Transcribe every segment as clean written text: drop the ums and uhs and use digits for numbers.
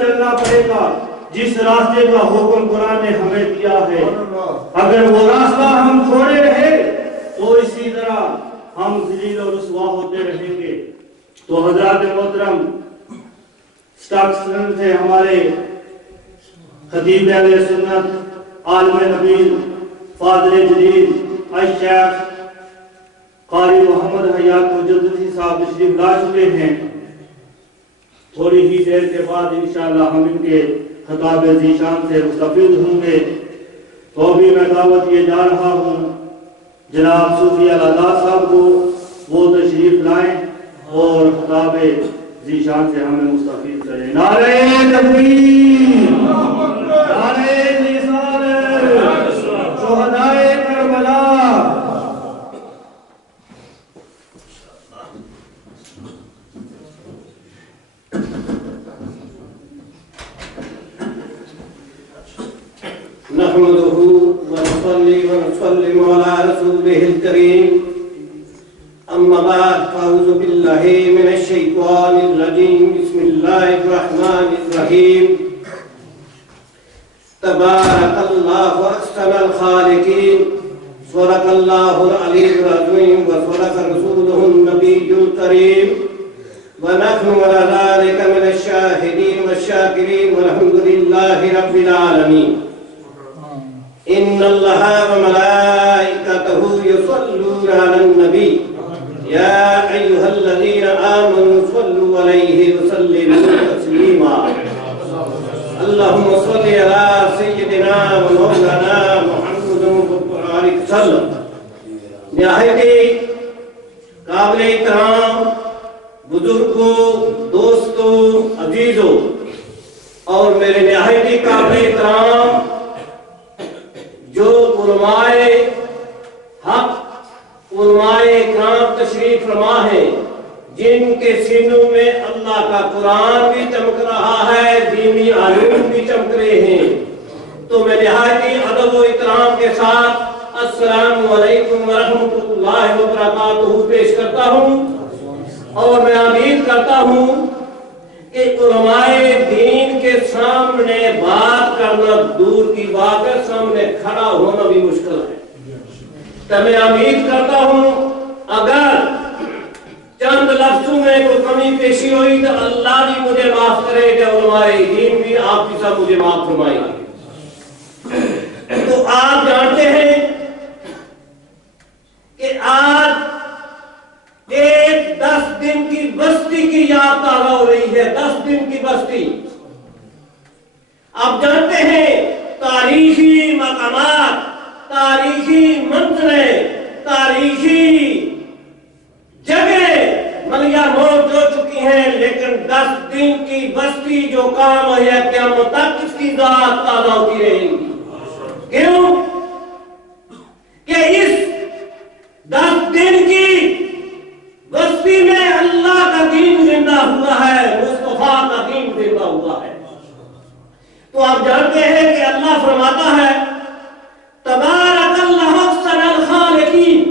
چلنا پڑے گا جس راستے کا حکم قرآن نے ہمیں دیا ہے. اگر وہ راستہ ہم چھوڑے رہے تو اسی طرح ہم ذلیل اور رسوا ہوتے رہیں گے. تو حضرات محترم سٹاکسن تھے ہمارے خطیب اہل سنت عالم نبیل فاضل جلیل الشیخ قاری محمد حیات مجددی صاحب تشریف لا چکے ہیں. تھوڑی ہی دیر کے بعد انشاءاللہ ہم ان کے خطاب ذیشان سے مستفید ہوں گے. تو بھی میں دعوت یہ جا رہا ہوں جناب صوفی العداد صاحب کو وہ تشریف لائیں اور خطاب ذیشان سے ہمیں مستفید کریں. نعرہ تکبیر، نعرہ رسالت، شہدائے کربلا. نحمده ونصلي ونسلم على رسوله الكريم. أما بعد فأعوذ بالله من الشيطان الرجيم. بسم الله الرحمن الرحيم. تبارك الله أحسن الخالقين. صدق الله العلي العظيم وصدق رسوله النبي الكريم. ونحن على ذلك من الشاهدين والشاكرين والحمد لله رب العالمين. إن الله وملائكته يصلون على النبي يا أيها الذين آمنوا صلوا عليه وسلموا تسليما. اللهم صل على سيدنا ومولانا محمد وبارك وسلم. نہایت قابل احترام بزرگوں، دوستوں، عزیزوں اور میرے نہایت قابل احترام جو علماء حق، علماء اکرام تشریف فرما ہیں، جن کے سینوں میں اللہ کا قرآن بھی چمک رہا ہے، دینی علوم بھی چمک رہے ہیں، تو میں نہایت ادب و احترام کے ساتھ السلام علیکم ورحمۃ اللہ وبرکاتہ پیش کرتا ہوں. اور میں امید کرتا ہوں کہ علماء دین کے سامنے بات کرنا دور کی بات ہے، سامنے کھڑا ہونا بھی مشکل ہے. تو میں امید کرتا ہوں اگر چند لفظوں میں کوئی کمی پیشی ہوئی تو اللہ بھی مجھے معاف کرے کہ علماء دین بھی آپ کی سب مجھے معاف فرمائے. تو آپ جانتے ہیں کہ آج ایک 10 دن کی بستی کی یاد تازہ ہو رہی ہے. 10 دن کی بستی. آپ جانتے ہیں تاریخی مقامات، تاریخی منظریں، تاریخی جگہ ملیا موت ہو چکی ہیں، لیکن 10 دن کی بستی جو کام ہے قیامت تک اس کی ذات تازہ ہوتی رہے گی. کیوں کہ اس 10 دن کی بستی میں اللہ کا دین زندہ ہوا ہے، مصطفیٰ کا دین زندہ ہوا ہے. تو آپ جانتے ہیں کہ اللہ فرماتا ہے تبارک اللہ احسن الخالقین.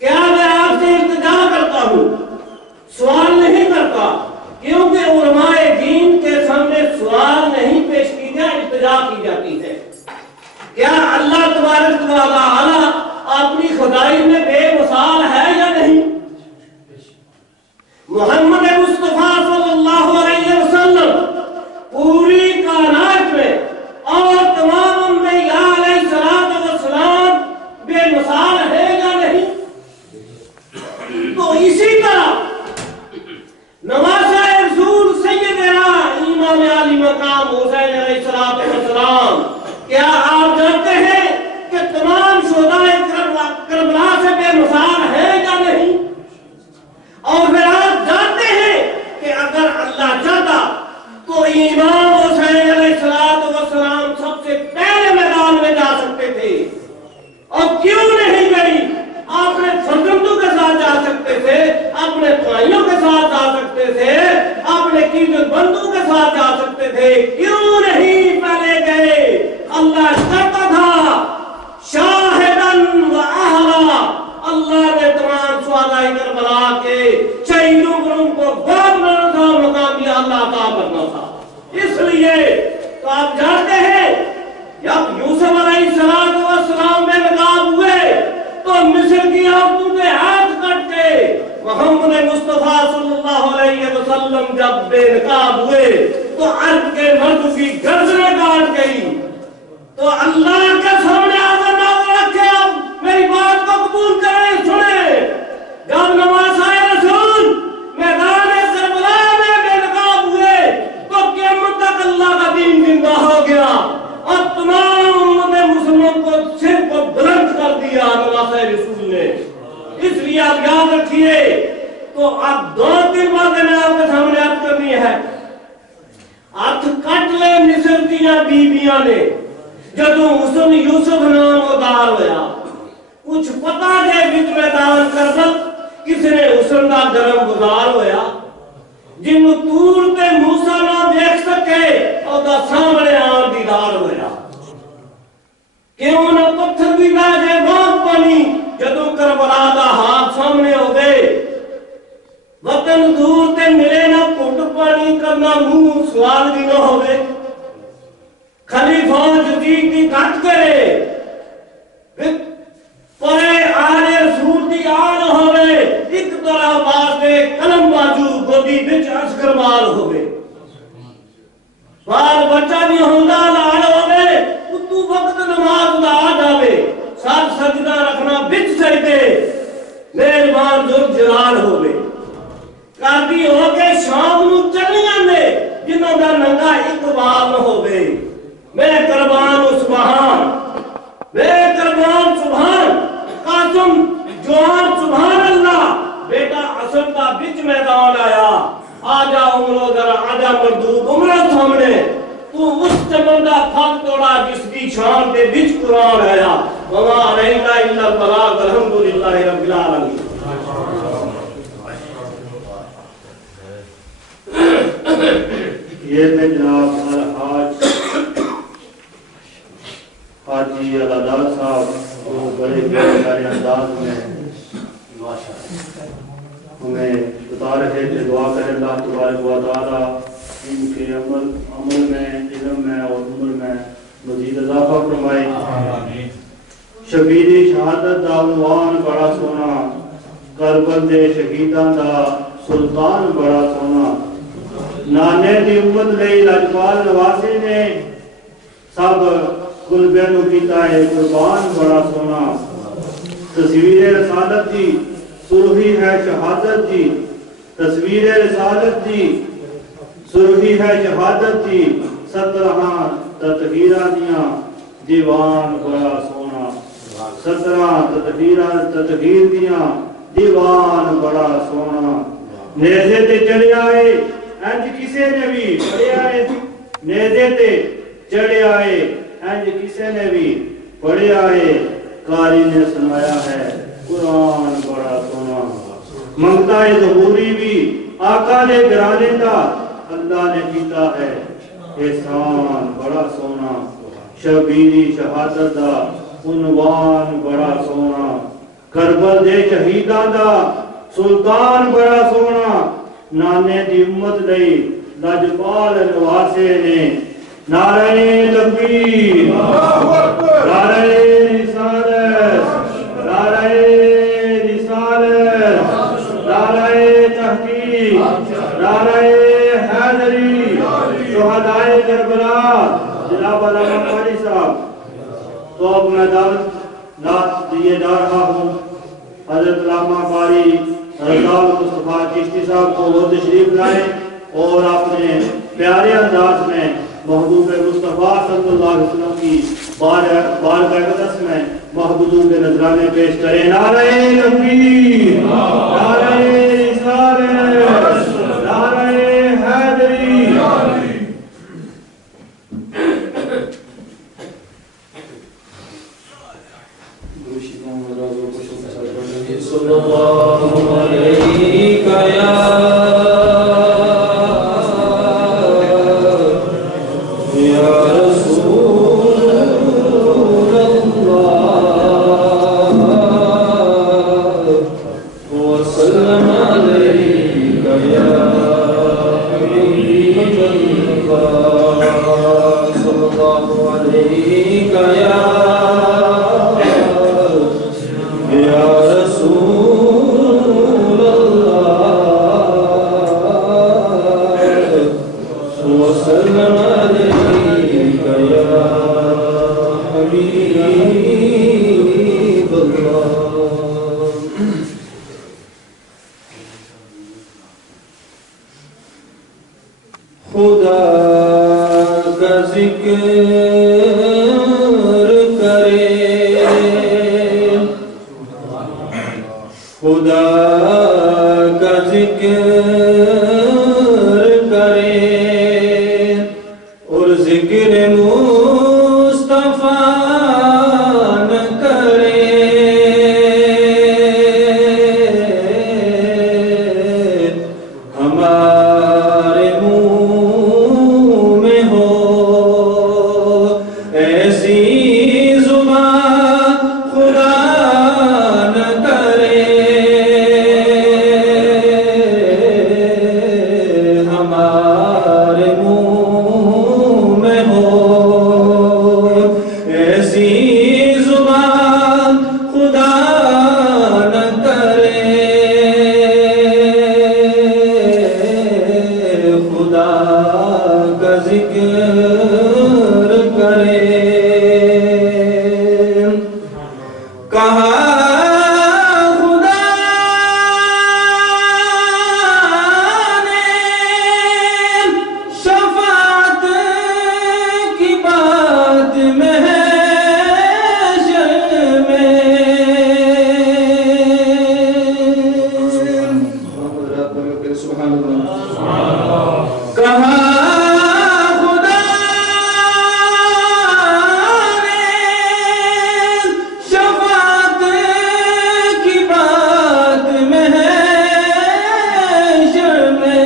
کیا میں آپ سے التجا کرتا ہوں، سوال نہیں کرتا، کیونکہ علماء دین کے سامنے سوال نہیں پیش کی جائے، التجا کی جاتی ہے. کیا اللہ تبارک و تعالی اپنی خدائی میں بے مثال ہے یا نہیں؟ محمد مصطفیٰ صلی اللہ علیہ وسلم پوری کائنات میں اور تمام انبیاء علیہ السلام بے مثال ہے یا نہیں؟ تو اسی طرح نواسہ رسول سیدنا امام علی مقام حسین علیہ السلام، کیا آپ جانتے ہیں کہ تمام شہدائے کربلا سے بے مثال ہے یا نہیں؟ اور پھر آپ جانتے ہیں کہ اگر اللہ چاہتا تو امام حسین علیہ السلام سب سے پہلے میدان میں جا سکتے تھے، اور کیوں نہیں گئی؟ اپنے فرزندوں کے ساتھ جا سکتے تھے، اپنے بھائیوں کے ساتھ جا سکتے تھے، اپنے عزت بندوں کے ساتھ جا سکتے تھے، کیوں نہیں پہلے گئے؟ اللہ چاہتا تھا شاہدن و اہلا. اللہ نے تمام شہدائے کربلا کے شہیدوں کو ان کو بہت بڑا مقام دیا. اللہ عطا فرمائے. ہونا تھا. اس لیے تو آپ جانتے ہیں جب یوسف علیہ السلام میں نقاب ہوئے تو مصر کی عورتوں کے ہاتھ کٹ کے محمد مصطفیٰ صلی اللہ علیہ وسلم جب بے نقاب ہوئے تو عرب کے مرد کی گردنیں کاٹ گئی. تو اللہ کے سامنے آزاد رکھے, آپ میری بات کو قبول کریں, سنیں. جب نواسۂ رسول میدان کربلا میں بے نقاب ہوئے تو قیامت تک اللہ کا دین زندہ ہو گیا اور تمام امت مسلمان کو سر کو بلند کر دیا نواسۂ رسول نے. اس لیے آپ یاد رکھیے. تو اب 2-3 باتیں میں آپ کے سامنے عرض کرنی ہے. ہاتھ کٹ لے مصر دیا بیبیاں نے جدوں حسن یوسف نام ادار ہویا. کچھ پتا جے وچ میدان کربل کسی نے حسن دا گرم گزار ہویا جنوں طور تے موسیٰ نہ دیکھ سکے اور دا سامنے آن دیدار ہویا. کیوں نہ پتھر بھی بہ جے بہت پانی جدوں کربلا دا ہاتھ سامنے ہو گئے. وطن دور تے ملے نہ گھٹ پانی کرنا منہ سوال بھی نہ ہوئے. خلیفہ جدید کی کٹ کرے پرے آنے رسول دی آن ہوئے. ایک طرح واسطے قلم بازو گودی بچ عسکر مال ہوئے. بال بچہ نہیں ہوندہ لال ہوئے. اتو وقت نماز دا آ جاوے سر سجدہ رکھنا بچ سجدے مہربان جو جلال ہوئے. کافی ہو کے شام نو چلی آنے جنہوں دا ننگا اقبال نہ ہوئے. میں قربان سبحان, میں قربان سبحان, قاسم جوان سبحان اللہ. بیٹا عصر کا بچ میدان آیا. آجا عمرو در آجا مردود عمرو سامنے. تو اس چمن دا پھل توڑا جس کی شان دے بچ قرآن آیا. وما علینا الا البلاغ الحمدللہ رب العالمین. یہ میں جناب الحاج حاجی علادار صاحب وہ بڑے پیارے انداز میں ہمیں بتا رہے تھے. دعا کریں اللہ تبارک و تعالی ان کے عمل میں, علم میں اور عمر میں مزید اضافہ فرمائے. شبیری شہادت دا عنوان بڑا سونا, کربل دے شہیداں دا سلطان بڑا سونا. نانے دی امت لئی لاجپال نواسے نے سب کل بینو کیتا ہے قربان بڑا سونا. تصویر رسالت دی سرخی ہے شہادت دی, تصویر رسالت دی سرخی ہے شہادت دی. 17 تطہیرہ دیاں دیوان بڑا سونا. 17 تطہیر دیاں دیوان بڑا سونا. نیزے تے چڑھے آئے انج کسے نے بھی پڑھے آئے. نیزے تے چڑھے آئے انج کسے نے بھی پڑھے آئے. قاری نے سنایا ہے قرآن بڑا سونا. منگتا ہے ظہوری بھی آقا نے گرانے دا اللہ نے کیتا ہے احسان بڑا سونا. شبیری شہادت دا عنوان بڑا سونا. کربل دے شہیداں دا سلطان بڑا سونا. نانے دی امت لئی لاجپال نواسے نے نعرہ تکبیر, نعرہ رسالت, نعرہ رسالت, نعرہ تحقیق, نعرہ حیدری. شہدائے کربلا جناب علامہ قاری صاحب. تو اب میں دعوت دیے جا رہا ہوں حضرت علامہ قاری رضا مصطفیٰ چشتی صاحب کو وہ تشریف لائیں اور اپنے پیارے انداز میں محبوب مصطفیٰ صلی اللہ علیہ وسلم کی بارگاہ اقدس میں محبوب کے نذرانے پیش کریں. نعرہ تکبیر, نعرہ رسالت, نعرہ حیدری. صلی اللہ علیہ یا رسول اللہ وسلم علیہ خدا کا ذکر کرے خدا کا ذکر کرے اور ذکر مصطفیٰ نہ کرے ہمارے منہ میں ہو ایسی زبان خدا نہ کرے ہمارے منہ میں ہو ایسی زبان خدا نہ کرے خدا کا ذکر کرے کہا خدا نے شفاعت کی بات میں سبحان اللہ کہا خدا نے شفاعت کی بات محشر میں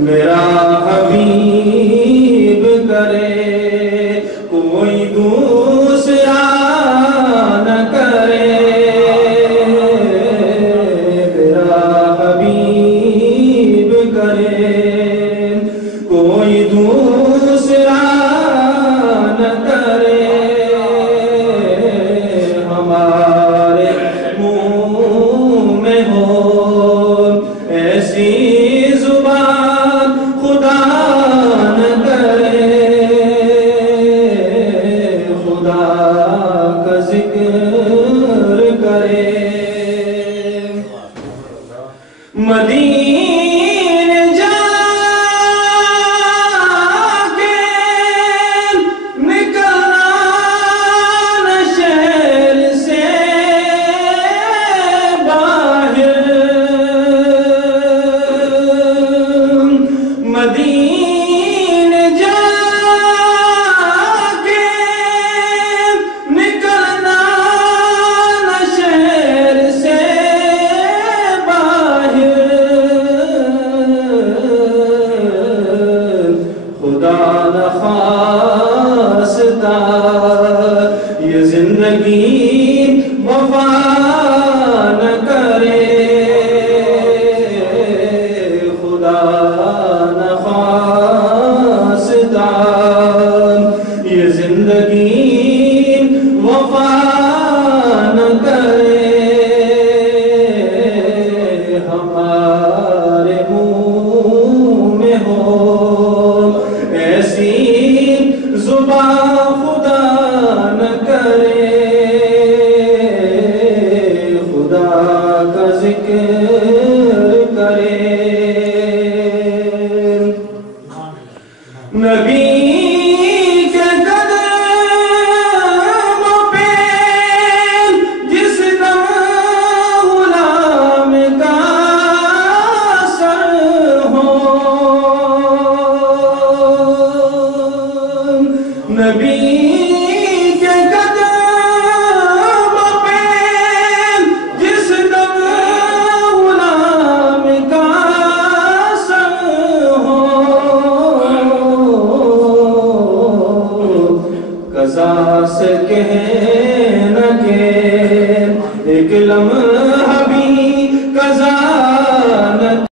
میرا حبیب کرے کوئی دوسرا نہ کرے کوئی دوسرا نہ کرے ہمارے منہ میں ہو ایسی زبان خدا نہ کرے خدا کا ذکر کرے مدینہ